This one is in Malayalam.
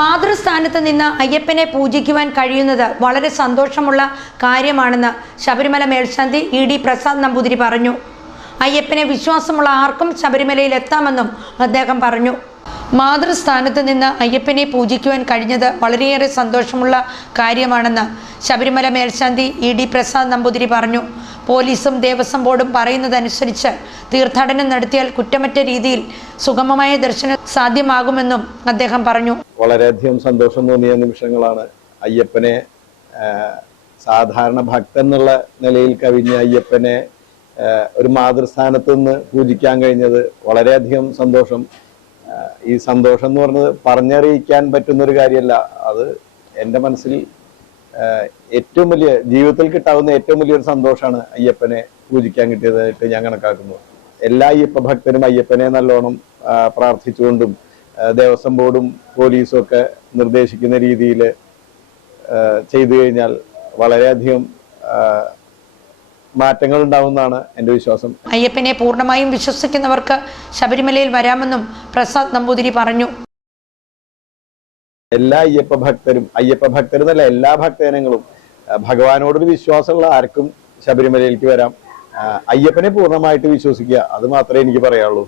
മാതൃസ്ഥാനത്ത് നിന്ന് അയ്യപ്പനെ പൂജിക്കുവാൻ കഴിയുന്നത് വളരെ സന്തോഷമുള്ള കാര്യമാണെന്ന് ശബരിമല മേൽശാന്തി ഇ.ഡി. പ്രസാദ് നമ്പൂതിരി പറഞ്ഞു. അയ്യപ്പനെ വിശ്വാസമുള്ള ആർക്കും ശബരിമലയിൽ എത്താമെന്നും അദ്ദേഹം പറഞ്ഞു. മാതൃസ്ഥാനത്ത് നിന്ന് അയ്യപ്പനെ പൂജിക്കുവാൻ കഴിഞ്ഞത് വളരെയേറെ സന്തോഷമുള്ള കാര്യമാണെന്ന് ശബരിമല മേൽശാന്തി ഇ.ഡി. പ്രസാദ് നമ്പൂതിരി പറഞ്ഞു. പോലീസും ദേവസ്വം ബോർഡും പറയുന്നതനുസരിച്ച് തീർത്ഥാടനം നടത്തിയാൽ കുറ്റമറ്റ രീതിയിൽ സുഗമമായ ദർശനം സാധ്യമാകുമെന്നും അദ്ദേഹം പറഞ്ഞു. വളരെയധികം സന്തോഷം തോന്നിയ നിമിഷങ്ങളാണ്. അയ്യപ്പനെ സാധാരണ ഭക്തൻ എന്നുള്ള നിലയിൽ കവിഞ്ഞ അയ്യപ്പനെ ഒരു മാതൃസ്ഥാനത്ത് നിന്ന് പൂജിക്കാൻ കഴിഞ്ഞത് വളരെയധികം സന്തോഷം. ഈ സന്തോഷം എന്ന് പറഞ്ഞത് പറഞ്ഞറിയിക്കാൻ പറ്റുന്നൊരു കാര്യമല്ല. അത് എൻ്റെ മനസ്സിൽ ഏറ്റവും വലിയ ജീവിതത്തിൽ കിട്ടാവുന്ന ഏറ്റവും വലിയൊരു സന്തോഷമാണ് അയ്യപ്പനെ പൂജിക്കാൻ കിട്ടിയതായിട്ട് ഞാൻ കണക്കാക്കുന്നു. എല്ലാ അയ്യപ്പ ഭക്തരും അയ്യപ്പനെ നല്ലോണം പ്രാർത്ഥിച്ചുകൊണ്ടും ദേവസ്വം ബോർഡും പോലീസും ഒക്കെ നിർദ്ദേശിക്കുന്ന രീതിയിൽ ചെയ്തു കഴിഞ്ഞാൽ വളരെയധികം മാറ്റങ്ങൾ ഉണ്ടാവുമെന്നാണ് എൻ്റെ വിശ്വാസം. അയ്യപ്പനെ പൂർണ്ണമായും വിശ്വസിക്കുന്നവർക്ക് ശബരിമലയിൽ വരാമെന്നും പ്രസാദ് നമ്പൂതിരി പറഞ്ഞു. എല്ലാ അയ്യപ്പ ഭക്തരെന്നല്ല എല്ലാ ഭക്തജനങ്ങളും ഭഗവാനോടൊരു വിശ്വാസമുള്ള ആർക്കും ശബരിമലയിലേക്ക് വരാം. അയ്യപ്പനെ പൂർണ്ണമായിട്ട് വിശ്വസിക്കുക, അത് മാത്രമേ എനിക്ക് പറയാനുള്ളൂ.